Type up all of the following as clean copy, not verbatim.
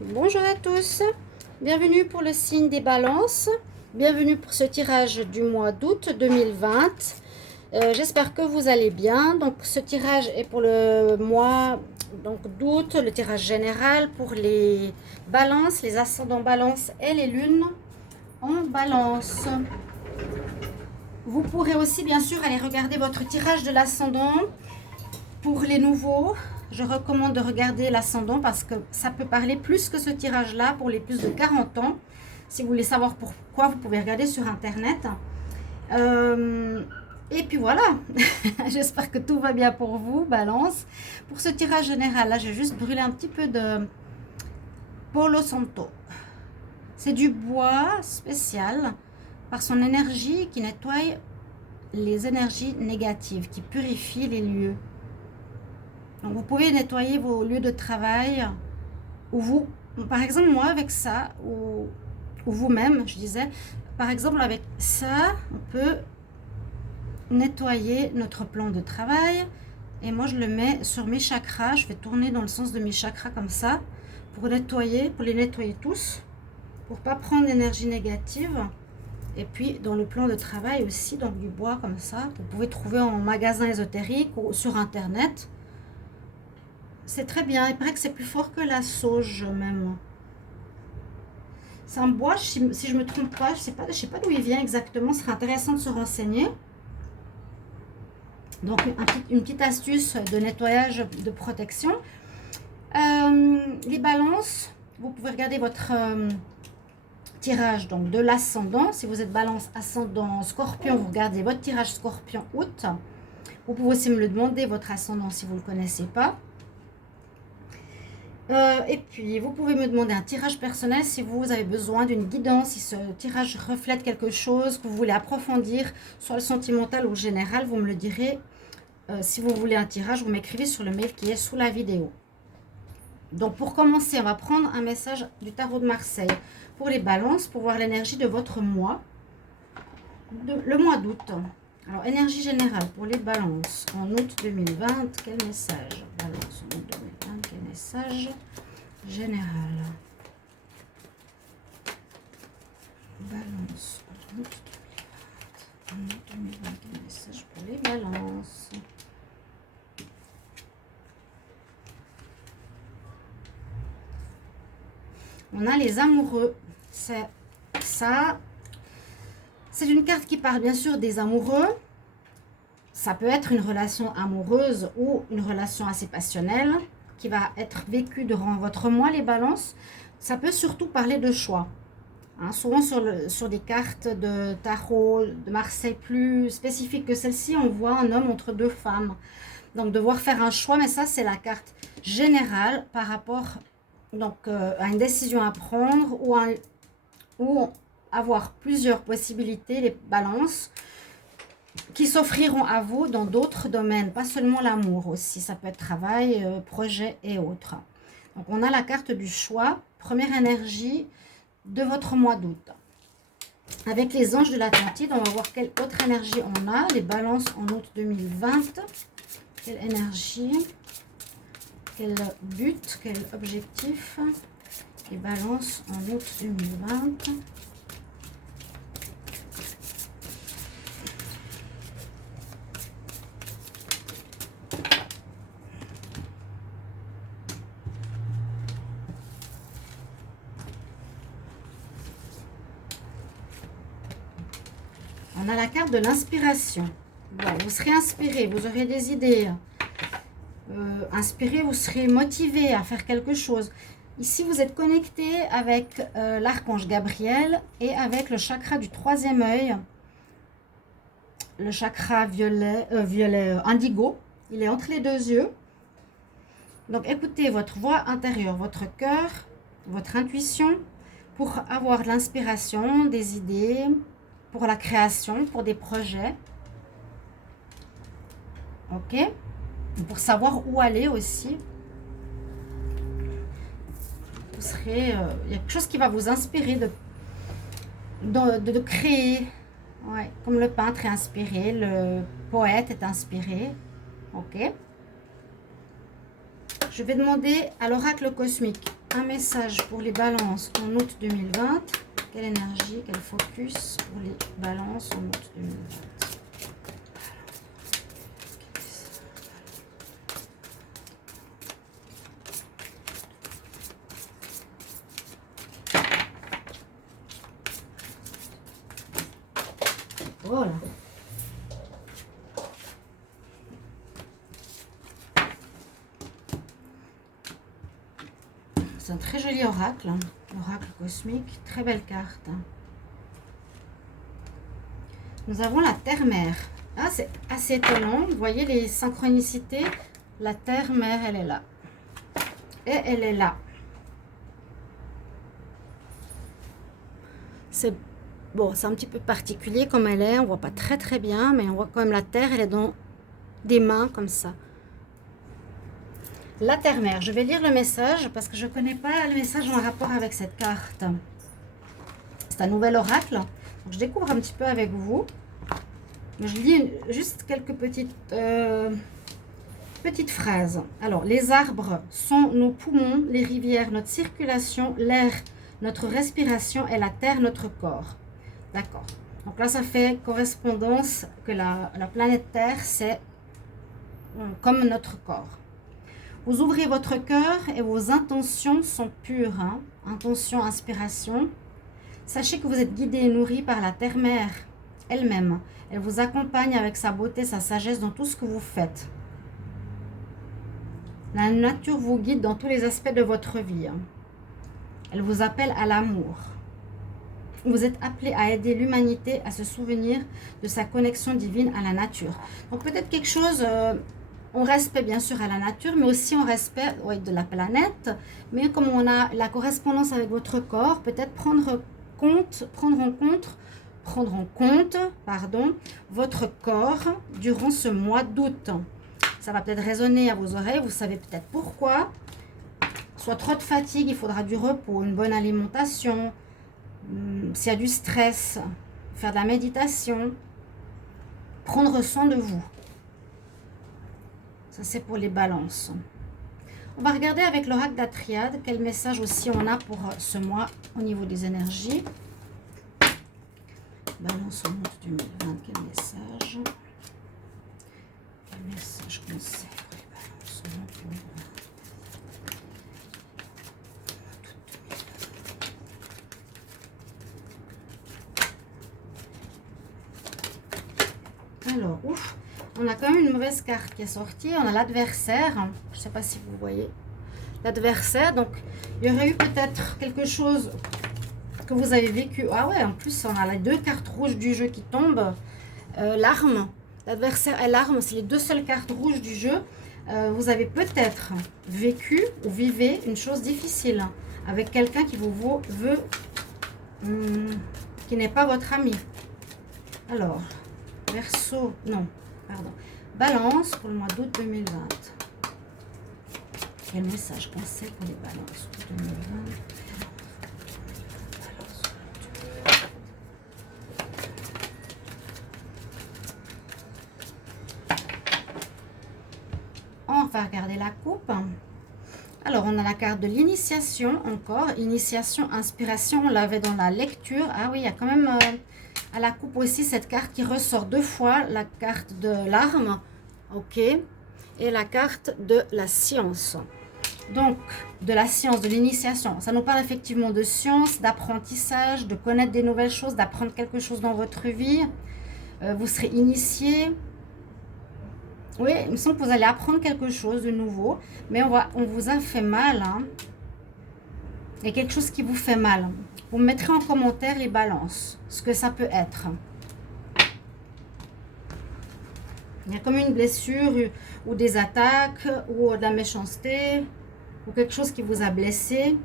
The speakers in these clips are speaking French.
Bonjour à tous, bienvenue pour le signe des balances, bienvenue pour ce tirage du mois d'août 2020. J'espère que vous allez bien. Donc ce tirage est pour le mois d'août, le tirage général pour les balances, les ascendants balance et les lunes en balance. Vous pourrez aussi bien sûr aller regarder votre tirage de l'ascendant. Pour les nouveaux, je recommande de regarder l'ascendant parce que ça peut parler plus que ce tirage-là pour les plus de 40 ans. Si vous voulez savoir pourquoi, vous pouvez regarder sur Internet. Et puis voilà, j'espère que tout va bien pour vous, Balance. Pour ce tirage général, là, j'ai juste brûlé un petit peu de Palo Santo. C'est du bois spécial par son énergie qui nettoie les énergies négatives, qui purifie les lieux. Donc, vous pouvez nettoyer vos lieux de travail ou vous, par exemple, moi avec ça, ou vous-même, je disais, par exemple, avec ça, on peut nettoyer notre plan de travail. Et moi, je le mets sur mes chakras. Je vais tourner dans le sens de mes chakras comme ça pour nettoyer, pour les nettoyer tous, pour pas prendre d'énergie négative. Et puis, dans le plan de travail aussi, donc du bois comme ça, vous pouvez trouver en magasin ésotérique ou sur Internet. C'est très bien. Il paraît que c'est plus fort que la sauge même. C'est un bois, si je ne me trompe pas, je sais pas d'où il vient exactement. Ce serait intéressant de se renseigner. Donc, une petite astuce de nettoyage de protection. Les balances, vous pouvez regarder votre tirage donc, de l'ascendant. Si vous êtes balance ascendant scorpion, vous regardez votre tirage scorpion août. Vous pouvez aussi me le demander, votre ascendant, si vous ne le connaissez pas. Et puis, vous pouvez me demander un tirage personnel si vous avez besoin d'une guidance, si ce tirage reflète quelque chose que vous voulez approfondir, soit le sentimental ou le général, vous me le direz. Si vous voulez un tirage, vous m'écrivez sur le mail qui est sous la vidéo. Donc, pour commencer, on va prendre un message du tarot de Marseille pour les balances, pour voir l'énergie de votre mois, le mois d'août. Alors, énergie générale pour les balances en août 2020, quel message? Balance en août 2020, quel message général? Balance en août 2020. En août 2020, quel message pour les balances? On a les amoureux. C'est ça. C'est une carte qui parle bien sûr des amoureux. Ça peut être une relation amoureuse ou une relation assez passionnelle qui va être vécue durant votre mois, les balances. Ça peut surtout parler de choix. Hein, souvent sur des cartes de tarot de Marseille plus spécifiques que celle-ci, on voit un homme entre deux femmes. Donc devoir faire un choix, mais ça c'est la carte générale par rapport donc, à une décision à prendre ou avoir plusieurs possibilités, les balances, qui s'offriront à vous dans d'autres domaines, pas seulement l'amour aussi, ça peut être travail, projet et autres. Donc on a la carte du choix, première énergie de votre mois d'août. Avec les anges de l'Atlantide, on va voir quelle autre énergie on a, les balances en août 2020, quelle énergie, quel but, quel objectif, les balances en août 2020. On a la carte de l'inspiration. Bon, vous serez inspiré, vous aurez des idées. Inspiré, vous serez motivé à faire quelque chose. Ici, vous êtes connecté avec l'archange Gabriel et avec le chakra du troisième œil. Le chakra violet indigo. Il est entre les deux yeux. Donc, écoutez votre voix intérieure, votre cœur, votre intuition pour avoir de l'inspiration, des idées, pour la création, pour des projets. Ok? Pour savoir où aller aussi. Vous serez, il y a quelque chose qui va vous inspirer de créer. Ouais, comme le peintre est inspiré, le poète est inspiré. Ok? Je vais demander à l'oracle cosmique un message pour les balances en août 2020. Quelle énergie, quel focus pour les balances en août 2020. Voilà. C'est un très joli oracle, oracle cosmique, très belle carte. Nous avons la Terre-Mère. Ah, c'est assez étonnant, vous voyez les synchronicités. La Terre-Mère, elle est là. Et elle est là. C'est bon, c'est un petit peu particulier comme elle est, on voit pas très très bien, mais on voit quand même la Terre, elle est dans des mains comme ça. La Terre-Mère, je vais lire le message parce que je ne connais pas le message en rapport avec cette carte. C'est un nouvel oracle, donc je découvre un petit peu avec vous. Je lis juste quelques petites phrases. Alors, les arbres sont nos poumons, les rivières, notre circulation, l'air, notre respiration et la terre, notre corps. D'accord. Donc là, ça fait correspondance que la planète Terre, c'est comme notre corps. Vous ouvrez votre cœur et vos intentions sont pures. Hein? Intention, inspiration. Sachez que vous êtes guidé et nourri par la Terre-Mère elle-même. Elle vous accompagne avec sa beauté, sa sagesse dans tout ce que vous faites. La nature vous guide dans tous les aspects de votre vie. Elle vous appelle à l'amour. Vous êtes appelé à aider l'humanité à se souvenir de sa connexion divine à la nature. Donc peut-être quelque chose... on respecte bien sûr à la nature, mais aussi on respecte de la planète. Mais comme on a la correspondance avec votre corps, peut-être prendre en compte, votre corps durant ce mois d'août. Ça va peut-être résonner à vos oreilles, vous savez peut-être pourquoi. Soit trop de fatigue, il faudra du repos, une bonne alimentation. S'il y a du stress, faire de la méditation, prendre soin de vous. Ça, c'est pour les balances. On va regarder avec l'oracle d'Atriade quel message aussi on a pour ce mois au niveau des énergies. Balance en août 2020, quel message? Quel message conseil pour les balances en août 2020. Alors, ouf! On a quand même une mauvaise carte qui est sortie. On a l'adversaire. Je ne sais pas si vous voyez. L'adversaire. Donc, il y aurait eu peut-être quelque chose que vous avez vécu. Ah ouais, en plus, on a les deux cartes rouges du jeu qui tombent. L'arme. L'adversaire et l'arme, c'est les deux seules cartes rouges du jeu. Vous avez peut-être vécu ou vivez une chose difficile avec quelqu'un qui vous veut... qui n'est pas votre ami. Alors, Verseau, non. Pardon. Balance pour le mois d'août 2020. Quel message conseil pour les balances 2020? On va regarder la coupe. Alors, on a la carte de l'initiation encore. Initiation, inspiration, on l'avait dans la lecture. Ah oui, il y a quand même... à la coupe aussi, cette carte qui ressort deux fois, la carte de l'arme, ok, et la carte de la science. Donc, de la science, de l'initiation, ça nous parle effectivement de science, d'apprentissage, de connaître des nouvelles choses, d'apprendre quelque chose dans votre vie. Vous serez initié. Oui, il me semble que vous allez apprendre quelque chose de nouveau, mais on vous a fait mal. Hein. Il y a quelque chose qui vous fait mal. Vous me mettrez en commentaire les balances, ce que ça peut être. Il y a comme une blessure ou des attaques ou de la méchanceté ou quelque chose qui vous a blessé.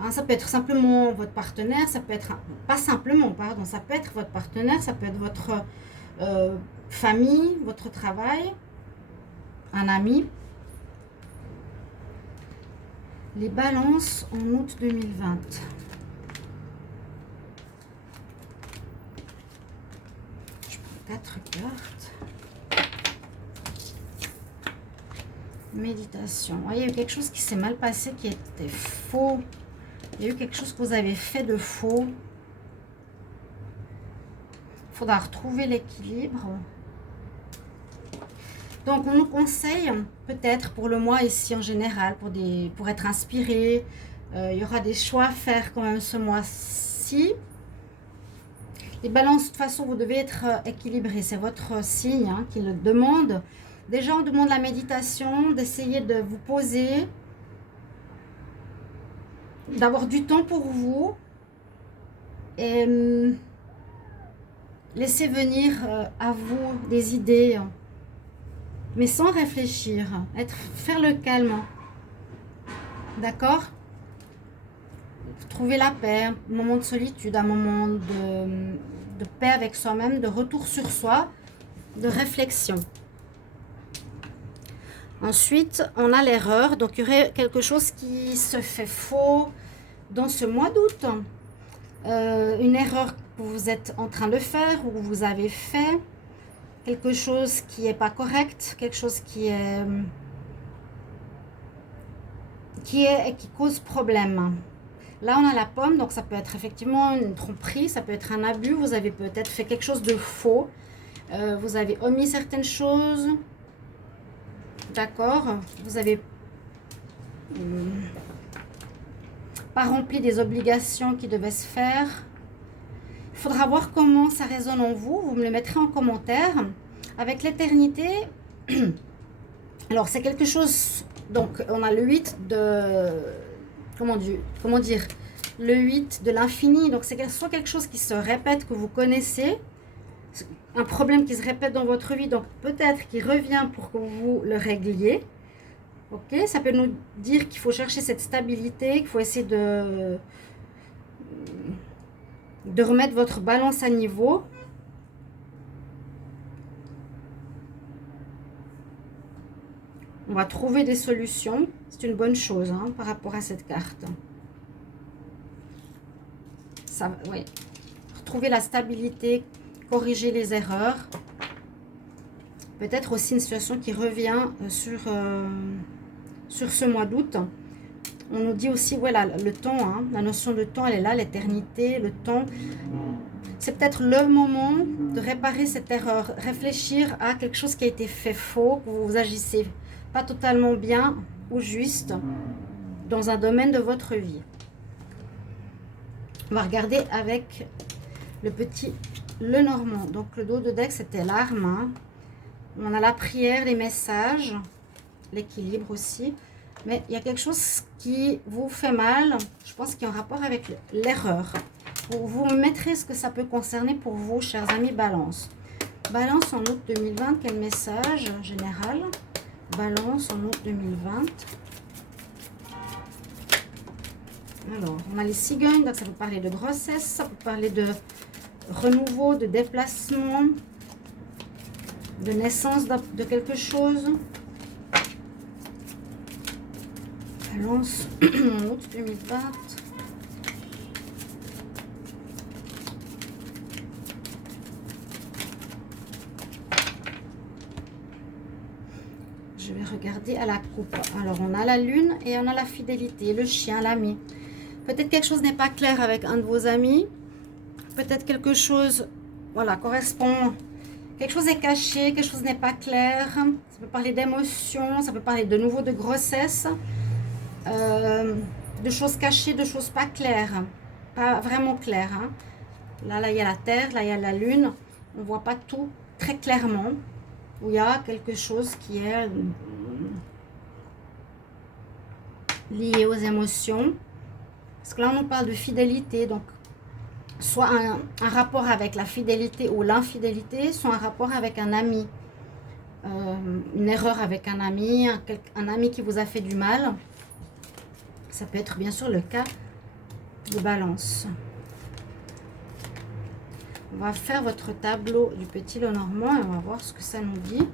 Hein, ça peut être simplement votre partenaire, ça peut être, pas simplement, pardon, ça peut être votre partenaire, ça peut être votre famille, votre travail, un ami. Les balances en août 2020. Je prends 4 cartes. Méditation. Vous voyez, il y a eu quelque chose qui s'est mal passé, qui était faux. Il y a eu quelque chose que vous avez fait de faux. Il faudra retrouver l'équilibre. Donc, on nous conseille, peut-être pour le mois ici en général, pour être inspiré, il y aura des choix à faire quand même ce mois-ci. Les balances, de toute façon, vous devez être équilibré. C'est votre signe hein, qui le demande. Déjà, on demande la méditation, d'essayer de vous poser, d'avoir du temps pour vous et laisser venir à vous des idées, mais sans réfléchir, faire le calme. D'accord? Trouver la paix, un moment de solitude, un moment de paix avec soi-même, de retour sur soi, de réflexion. Ensuite, on a l'erreur. Donc, il y aurait quelque chose qui se fait faux dans ce mois d'août. Une erreur que vous êtes en train de faire ou que vous avez fait. Quelque chose qui n'est pas correct. Quelque chose qui cause problème. Là, on a la pomme. Donc, ça peut être effectivement une tromperie. Ça peut être un abus. Vous avez peut-être fait quelque chose de faux. Vous avez omis certaines choses. D'accord, vous avez pas rempli des obligations qui devaient se faire. Il faudra voir comment ça résonne en vous. Vous me le mettrez en commentaire. Avec l'éternité, alors c'est quelque chose, donc on a le 8 de, comment dire, le 8 de l'infini. Donc c'est soit quelque chose qui se répète, que vous connaissez, un problème qui se répète dans votre vie, donc peut-être qu'il revient pour que vous le régliez. Ok, ça peut nous dire qu'il faut chercher cette stabilité, qu'il faut essayer de remettre votre balance à niveau. On va trouver des solutions. C'est une bonne chose hein, par rapport à cette carte. Ça, oui. Retrouver la stabilité, corriger les erreurs. Peut-être aussi une situation qui revient sur ce mois d'août. On nous dit aussi, voilà, le temps, hein, la notion de temps, elle est là, l'éternité, le temps. C'est peut-être le moment de réparer cette erreur, réfléchir à quelque chose qui a été fait faux, que vous agissez pas totalement bien ou juste dans un domaine de votre vie. On va regarder avec le petit Lenormand. Donc le dos de deck, c'était l'arme. Hein. On a la prière, les messages, l'équilibre aussi. Mais il y a quelque chose qui vous fait mal. Je pense qu'il y a un rapport avec l'erreur. Vous me mettrez ce que ça peut concerner pour vous, chers amis Balance. Balance en août 2020, quel message général? Balance en août 2020. Alors, on a les cigognes, donc ça peut parler de grossesse, ça peut parler de renouveau, de déplacement, de naissance de quelque chose. Balance en août 2020. Je vais regarder à la coupe. Alors, on a la lune et on a la fidélité, le chien, l'ami. Peut-être quelque chose n'est pas clair avec un de vos amis. Peut-être quelque chose, voilà, correspond. Quelque chose est caché, quelque chose n'est pas clair. Ça peut parler d'émotions, ça peut parler de nouveau de grossesse. De choses cachées, de choses pas claires. Pas vraiment claires. Hein. Là, il y a la terre, là, il y a la lune. On ne voit pas tout très clairement. Où il y a quelque chose qui est lié aux émotions. Parce que là, on nous parle de fidélité. Donc, soit un rapport avec la fidélité ou l'infidélité, soit un rapport avec un ami. Une erreur avec un ami qui vous a fait du mal. Ça peut être bien sûr le cas de Balance. On va faire votre tableau du petit Lenormand et on va voir ce que ça nous dit.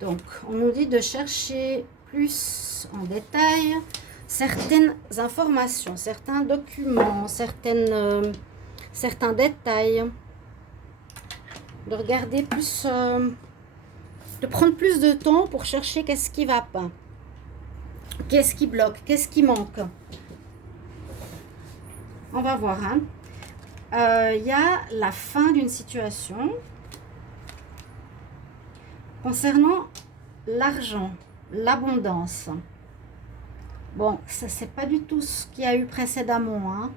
Donc, on nous dit de chercher plus en détail certaines informations, certains documents, certains détails. de regarder plus, de prendre plus de temps pour chercher qu'est-ce qui va pas, qu'est-ce qui bloque, qu'est-ce qui manque. On va voir. Hein. Y a la fin d'une situation concernant l'argent, l'abondance. Bon, ça c'est pas du tout ce qu'il y a eu précédemment. Hein.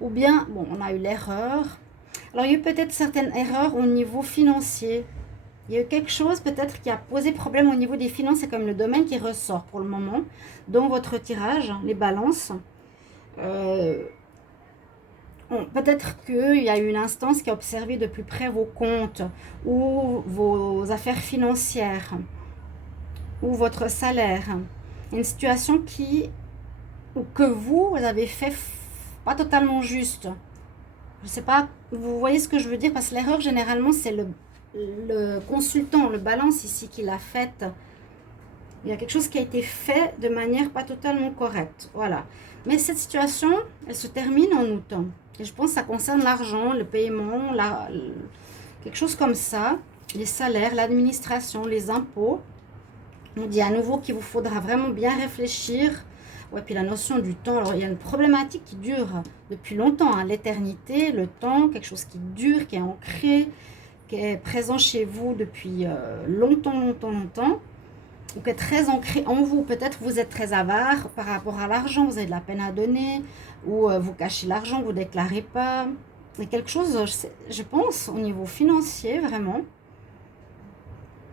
Ou bien, bon, on a eu l'erreur. Alors, il y a eu peut-être certaines erreurs au niveau financier. Il y a eu quelque chose peut-être qui a posé problème au niveau des finances. C'est comme le domaine qui ressort pour le moment dans votre tirage, les balances. Peut-être qu'il y a eu une instance qui a observé de plus près vos comptes ou vos affaires financières ou votre salaire. Une situation ou que vous avez fait pas totalement juste. Je sais pas, vous voyez ce que je veux dire, parce que l'erreur généralement c'est le consultant, le balance ici qui l'a faite. Il y a quelque chose qui a été fait de manière pas totalement correcte. Voilà. Mais cette situation, elle se termine en août. Et je pense que ça concerne l'argent, le paiement, quelque chose comme ça. Les salaires, l'administration, les impôts. On dit à nouveau qu'il vous faudra vraiment bien réfléchir. Ouais, puis la notion du temps. Alors, il y a une problématique qui dure depuis longtemps. Hein, l'éternité, le temps, quelque chose qui dure, qui est ancré, qui est présent chez vous depuis longtemps, ou qui est très ancré en vous. Peut-être vous êtes très avare par rapport à l'argent, vous avez de la peine à donner, ou vous cachez l'argent, vous ne déclarez pas. Il y a quelque chose, je pense, au niveau financier, vraiment.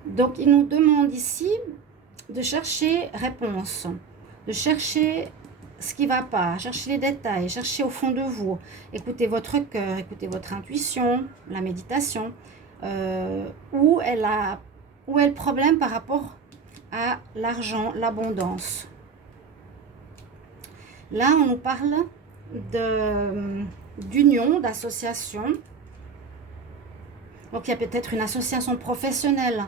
Donc, il nous demande ici de chercher réponse, de chercher ce qui ne va pas, chercher les détails, chercher au fond de vous, écoutez votre cœur, écoutez votre intuition, la méditation, où est le problème par rapport à l'argent, l'abondance. Là, on nous parle d'union, d'association. Donc, il y a peut-être une association professionnelle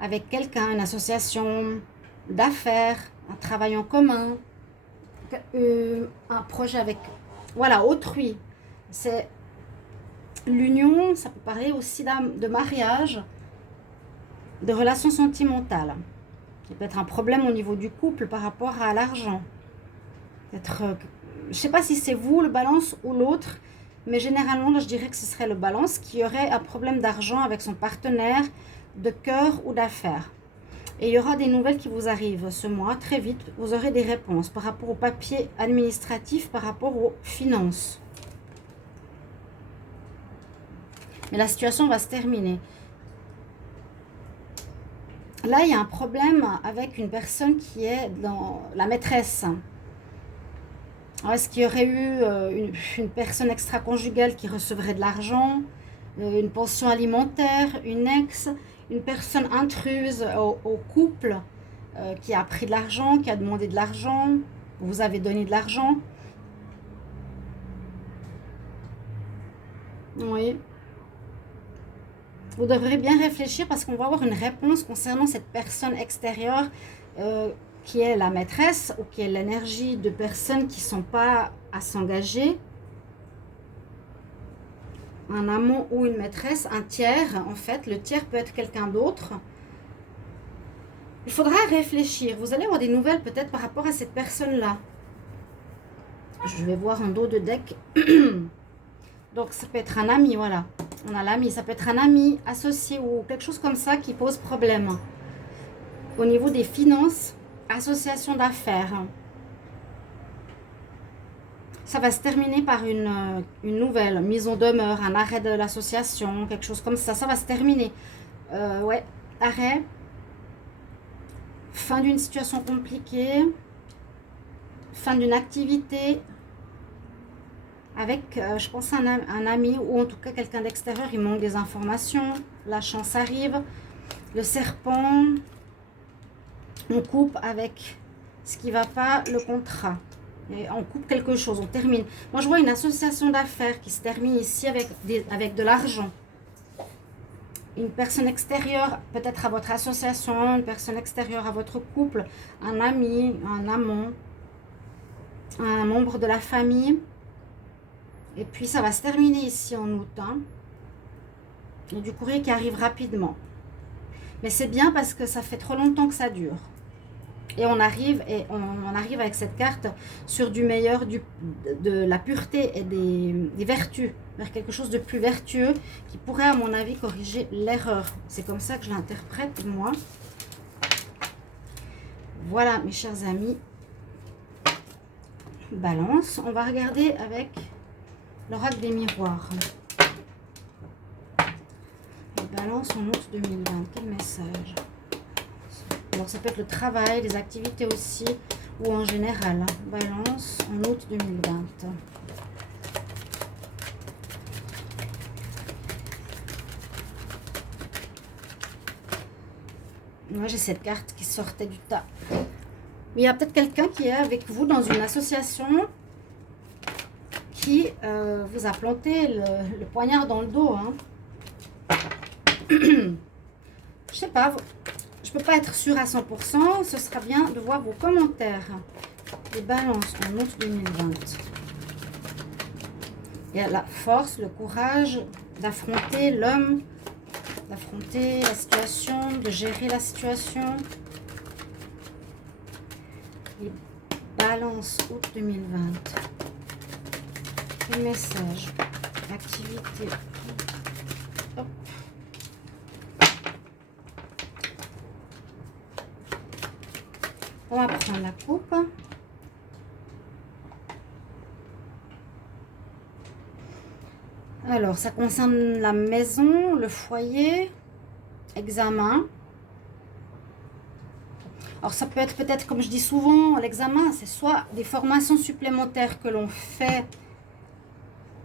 avec quelqu'un, une association d'affaires, un travail en commun, un projet avec, voilà, autrui. C'est l'union, ça peut parler aussi de mariage, de relations sentimentales. Il peut être un problème au niveau du couple par rapport à l'argent. Je ne sais pas si c'est vous, le balance, ou l'autre, mais généralement, je dirais que ce serait le balance qui aurait un problème d'argent avec son partenaire, de cœur ou d'affaires. Et il y aura des nouvelles qui vous arrivent ce mois, très vite. Vous aurez des réponses par rapport aux papiers administratifs, par rapport aux finances. Mais la situation va se terminer. Là, il y a un problème avec une personne qui est dans la maîtresse. Est-ce qu'il y aurait eu une personne extra-conjugale qui recevrait de l'argent, une pension alimentaire, une ex, une personne intruse au couple qui a pris de l'argent, qui a demandé de l'argent, vous avez donné de l'argent. Oui. Vous devrez bien réfléchir parce qu'on va avoir une réponse concernant cette personne extérieure qui est la maîtresse ou qui est l'énergie de personnes qui ne sont pas à s'engager. Un amant ou une maîtresse, un tiers, en fait. Le tiers peut être quelqu'un d'autre. Il faudra réfléchir. Vous allez avoir des nouvelles peut-être par rapport à cette personne-là. Je vais voir en dos de deck. Donc, ça peut être un ami, voilà. On a l'ami. Ça peut être un ami associé ou quelque chose comme ça qui pose problème. Au niveau des finances, association d'affaires. Ça va se terminer par une nouvelle mise en demeure, un arrêt de l'association, quelque chose comme ça. Ça va se terminer. Ouais, arrêt. Fin d'une situation compliquée. Fin d'une activité. Avec, je pense, un ami ou en tout cas quelqu'un d'extérieur. Il manque des informations. La chance arrive. Le serpent. On coupe avec ce qui ne va pas, le contrat. Et on coupe quelque chose, on termine. Moi, je vois une association d'affaires qui se termine ici avec de l'argent. Une personne extérieure, peut-être à votre association, une personne extérieure à votre couple, un ami, un amant, un membre de la famille. Et puis, ça va se terminer ici en août. Hein. du courrier qui arrive rapidement. Mais c'est bien parce que ça fait trop longtemps que ça dure. Et on arrive avec cette carte sur du meilleur, de la pureté et des vertus, vers quelque chose de plus vertueux qui pourrait, à mon avis, corriger l'erreur. C'est comme ça que je l'interprète, moi. Voilà, mes chers amis. Balance. On va regarder avec l'oracle des miroirs. Balance en août 2020. Quel message? Alors, ça peut être le travail, les activités aussi, ou en général. Balance en août 2020. Moi, j'ai cette carte qui sortait du tas. Mais il y a peut-être quelqu'un qui est avec vous dans une association qui vous a planté le poignard dans le dos. Hein. Je sais pas, je peux pas être sûre à 100%. Ce sera bien de voir vos commentaires. Les balances en août 2020. Il y a la force, le courage d'affronter l'homme, d'affronter la situation, de gérer la situation. Les balances août 2020. Les messages, activité. Hop. On va prendre la coupe. Alors, ça concerne la maison, le foyer, examen. Alors, ça peut être peut-être, comme je dis souvent, l'examen, c'est soit des formations supplémentaires que l'on fait,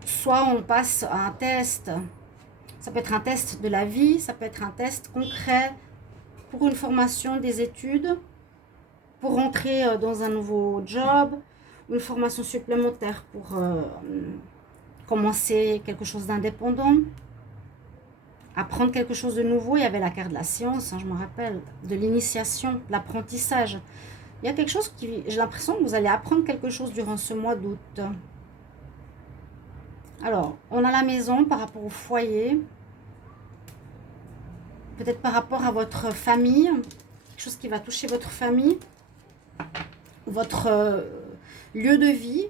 soit on passe à un test. Ça peut être un test de la vie, ça peut être un test concret pour une formation, des études, pour rentrer dans un nouveau job, une formation supplémentaire pour commencer quelque chose d'indépendant, apprendre quelque chose de nouveau. Il y avait la carte de la science, hein, je me rappelle, de l'initiation, de l'apprentissage. Il y a quelque chose qui, j'ai l'impression que vous allez apprendre quelque chose durant ce mois d'août. Alors, on a la maison par rapport au foyer, peut-être par rapport à votre famille, quelque chose qui va toucher votre famille, votre lieu de vie,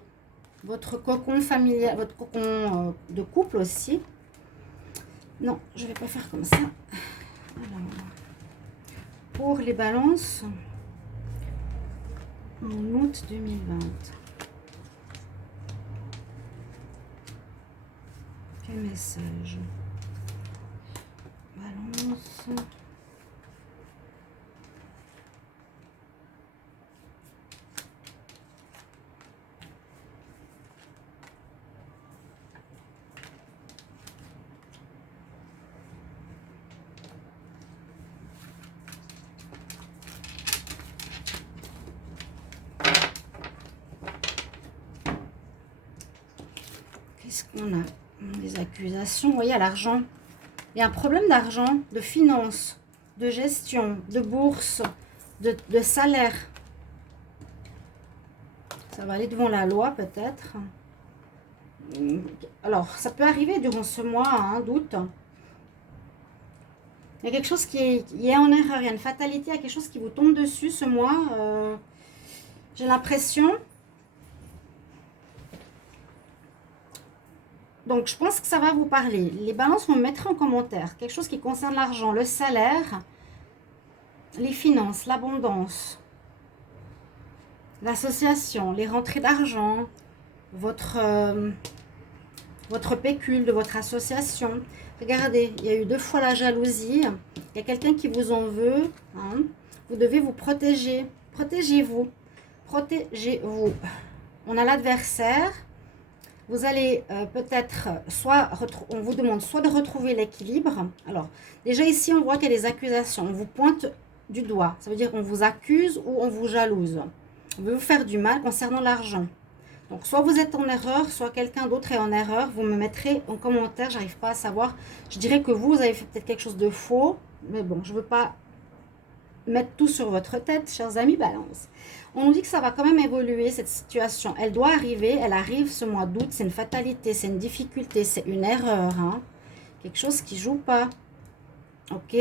votre cocon familial, votre cocon de couple aussi. Non, je ne vais pas faire comme ça. Alors, pour les balances, en août 2020. Quel message? Balance. Qu'est-ce qu'on a? Des accusations. Vous voyez, à l'argent. Il y a un problème d'argent, de finance, de gestion, de bourse, de salaire. Ça va aller devant la loi peut-être. Alors, ça peut arriver durant ce mois hein, d'août. Il y a quelque chose qui est en erreur. Il y a une fatalité, il y a quelque chose qui vous tombe dessus ce mois. J'ai l'impression. Donc, je pense que ça va vous parler. Les balances vont me mettre en commentaire. Quelque chose qui concerne l'argent, le salaire, les finances, l'abondance, l'association, les rentrées d'argent, votre pécule de votre association. Regardez, il y a eu 2 fois la jalousie. Il y a quelqu'un qui vous en veut. Hein. Vous devez vous protéger. Protégez-vous. Protégez-vous. On a l'adversaire. Vous allez peut-être, on vous demande soit de retrouver l'équilibre. Alors, déjà ici, on voit qu'il y a des accusations. On vous pointe du doigt. Ça veut dire qu'on vous accuse ou on vous jalouse. On veut vous faire du mal concernant l'argent. Donc, soit vous êtes en erreur, soit quelqu'un d'autre est en erreur. Vous me mettrez en commentaire, j'arrive pas à savoir. Je dirais que vous avez fait peut-être quelque chose de faux. Mais bon, je ne veux pas mettre tout sur votre tête, chers amis balance. On nous dit que ça va quand même évoluer, cette situation. Elle doit arriver, elle arrive ce mois d'août. C'est une fatalité, c'est une difficulté, c'est une erreur. Hein. Quelque chose qui joue pas. Ok?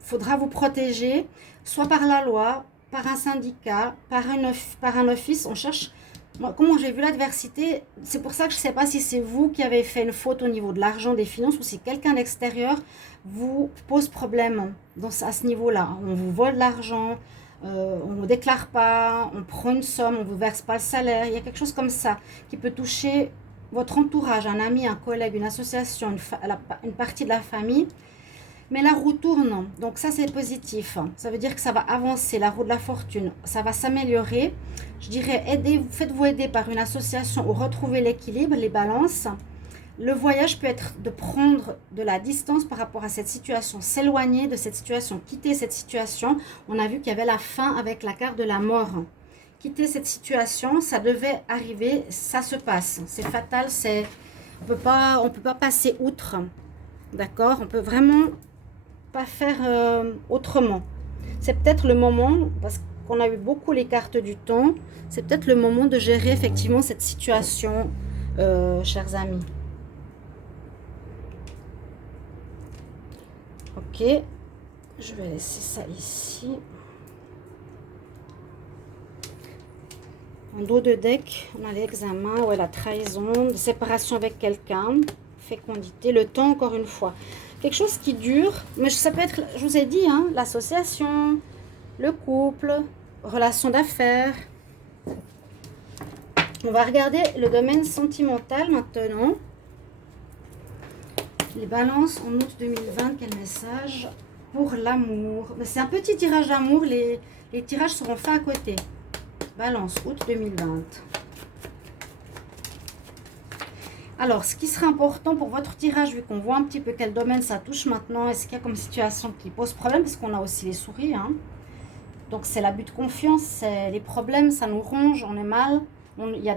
Faudra vous protéger, soit par la loi, par un syndicat, par un office. On cherche... Moi, comment j'ai vu l'adversité, c'est pour ça que je ne sais pas si c'est vous qui avez fait une faute au niveau de l'argent, des finances, ou si quelqu'un d'extérieur vous pose problème à ce niveau-là. On vous vole l'argent, on ne déclare pas, on prend une somme, on ne vous verse pas le salaire. Il y a quelque chose comme ça qui peut toucher votre entourage, un ami, un collègue, une association, une partie de la famille. Mais la roue tourne, donc ça c'est positif. Ça veut dire que ça va avancer, la roue de la fortune. Ça va s'améliorer. Je dirais, faites-vous aider par une association ou retrouver l'équilibre, les balances. Le voyage peut être de prendre de la distance par rapport à cette situation, s'éloigner de cette situation, quitter cette situation. On a vu qu'il y avait la fin avec la carte de la mort. Quitter cette situation, ça devait arriver, ça se passe. C'est fatal, on peut pas passer outre. D'accord? On peut vraiment pas faire autrement. C'est peut-être le moment, parce qu'on a eu beaucoup les cartes du temps, c'est peut-être le moment de gérer effectivement cette situation, chers amis. Ok, je vais laisser ça ici. En dos de deck, on a l'examen, ouais, la trahison, de séparation avec quelqu'un, fécondité, le temps encore une fois. Quelque chose qui dure, mais ça peut être, je vous ai dit, hein, l'association, le couple, relation d'affaires. On va regarder le domaine sentimental maintenant. Les balances en août 2020, quel message pour l'amour? C'est un petit tirage d'amour, les tirages seront faits à côté. Balance, août 2020. Alors, ce qui sera important pour votre tirage, vu qu'on voit un petit peu quel domaine ça touche maintenant, est-ce qu'il y a comme situation qui pose problème, parce qu'on a aussi les souris, hein. Donc, c'est l'abus de confiance, c'est les problèmes, ça nous ronge, on est mal, il y a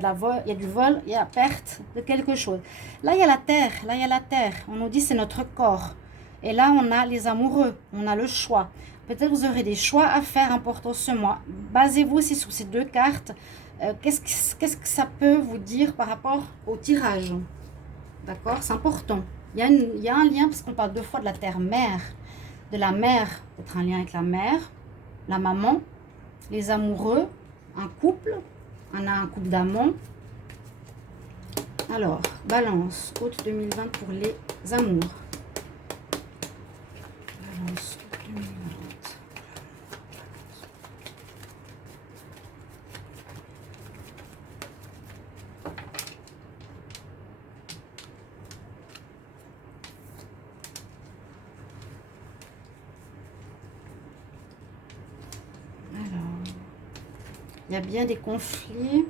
du vol, il y a la perte de quelque chose. Là, il y a la terre, on nous dit c'est notre corps. Et là, on a les amoureux, on a le choix. Peut-être vous aurez des choix à faire importants ce mois. Basez-vous aussi sur ces deux cartes. Qu'est-ce que ça peut vous dire par rapport au tirage? D'accord, c'est important. Il y a un lien, parce qu'on parle deux fois de la terre-mère. De la mère, peut-être un lien avec la mère, la maman, les amoureux, un couple. On a un couple d'amants. Alors, balance, août 2020 pour les amours. Balance, août 2020. Il y a bien des conflits.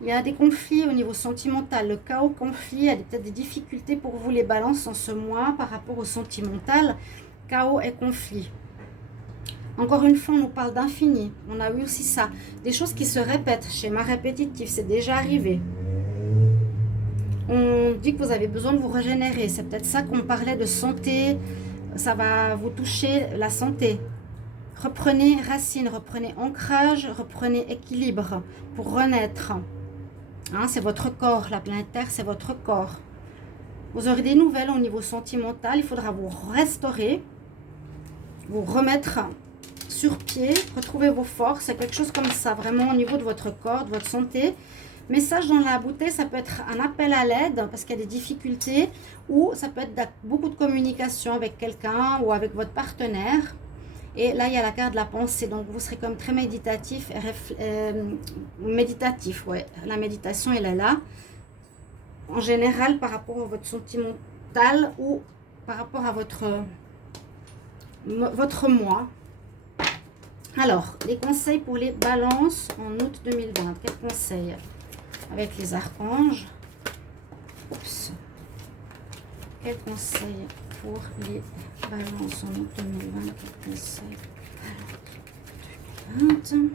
Il y a des conflits au niveau sentimental. Le chaos, conflit, il y a peut-être des difficultés pour vous les balances en ce mois par rapport au sentimental. Chaos et conflit. Encore une fois, on nous parle d'infini. On a eu aussi ça. Des choses qui se répètent. Schéma répétitif, c'est déjà arrivé. On dit que vous avez besoin de vous régénérer. C'est peut-être ça qu'on parlait de santé. Ça va vous toucher la santé. Reprenez racine, reprenez ancrage, reprenez équilibre pour renaître. Hein, c'est votre corps, la planète Terre, c'est votre corps. Vous aurez des nouvelles au niveau sentimental. Il faudra vous restaurer, vous remettre sur pied, retrouver vos forces. C'est quelque chose comme ça, vraiment au niveau de votre corps, de votre santé. Message dans la bouteille, ça peut être un appel à l'aide parce qu'il y a des difficultés, ou ça peut être beaucoup de communication avec quelqu'un ou avec votre partenaire. Et là, il y a la carte de la pensée, donc vous serez comme très méditatif. Méditatif, ouais. La méditation, elle est là. En général, par rapport à votre sentimental ou par rapport à votre moi. Alors, les conseils pour les balances en août 2020. Quels conseils? Avec les archanges. Oups. Quels conseils pour les balances en août 2020? Quels conseils? 2020.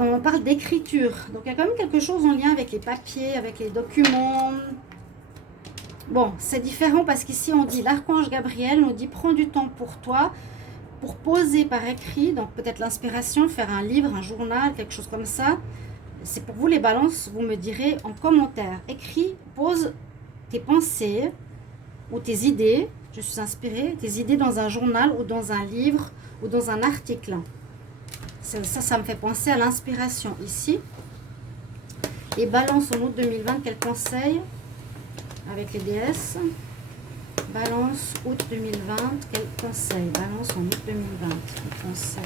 On parle d'écriture. Donc, il y a quand même quelque chose en lien avec les papiers, avec les documents. Bon, c'est différent parce qu'ici on dit, l'archange Gabriel nous dit, prends du temps pour toi, pour poser par écrit, donc peut-être l'inspiration, faire un livre, un journal, quelque chose comme ça. C'est pour vous les balances, vous me direz en commentaire. Écris, pose tes pensées ou tes idées, je suis inspirée, tes idées dans un journal ou dans un livre ou dans un article. Ça me fait penser à l'inspiration ici. Et balance en août 2020, quel conseil avec les déesses? Balance août 2020, quel conseil? Balance en août 2020, quel conseil?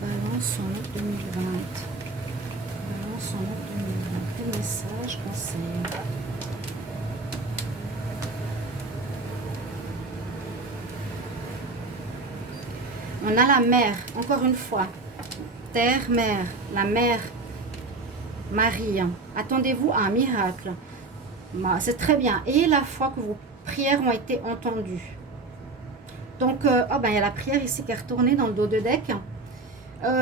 Balance en août 2020. Balance en août 2020, quel message, conseil? On a la mer, encore une fois. Terre, mer, la mer, Marie. Attendez-vous à un miracle. C'est très bien. Et la foi que vos prières ont été entendues. Donc, il y a la prière ici qui est retournée dans le dos de deck.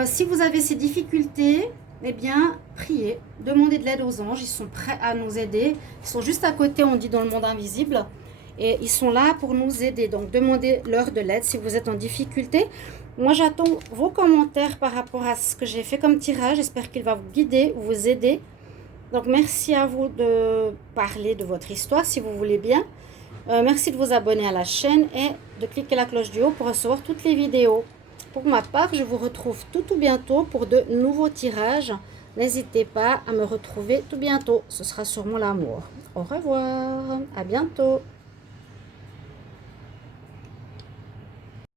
Si vous avez ces difficultés, eh bien, priez. Demandez de l'aide aux anges. Ils sont prêts à nous aider. Ils sont juste à côté, on dit, dans le monde invisible. Et ils sont là pour nous aider. Donc, demandez-leur de l'aide si vous êtes en difficulté. Moi, j'attends vos commentaires par rapport à ce que j'ai fait comme tirage. J'espère qu'il va vous guider, vous aider. Donc, merci à vous de parler de votre histoire, si vous voulez bien. Merci de vous abonner à la chaîne et de cliquer la cloche du haut pour recevoir toutes les vidéos. Pour ma part, je vous retrouve tout bientôt pour de nouveaux tirages. N'hésitez pas à me retrouver tout bientôt. Ce sera sûrement l'amour. Au revoir. À bientôt.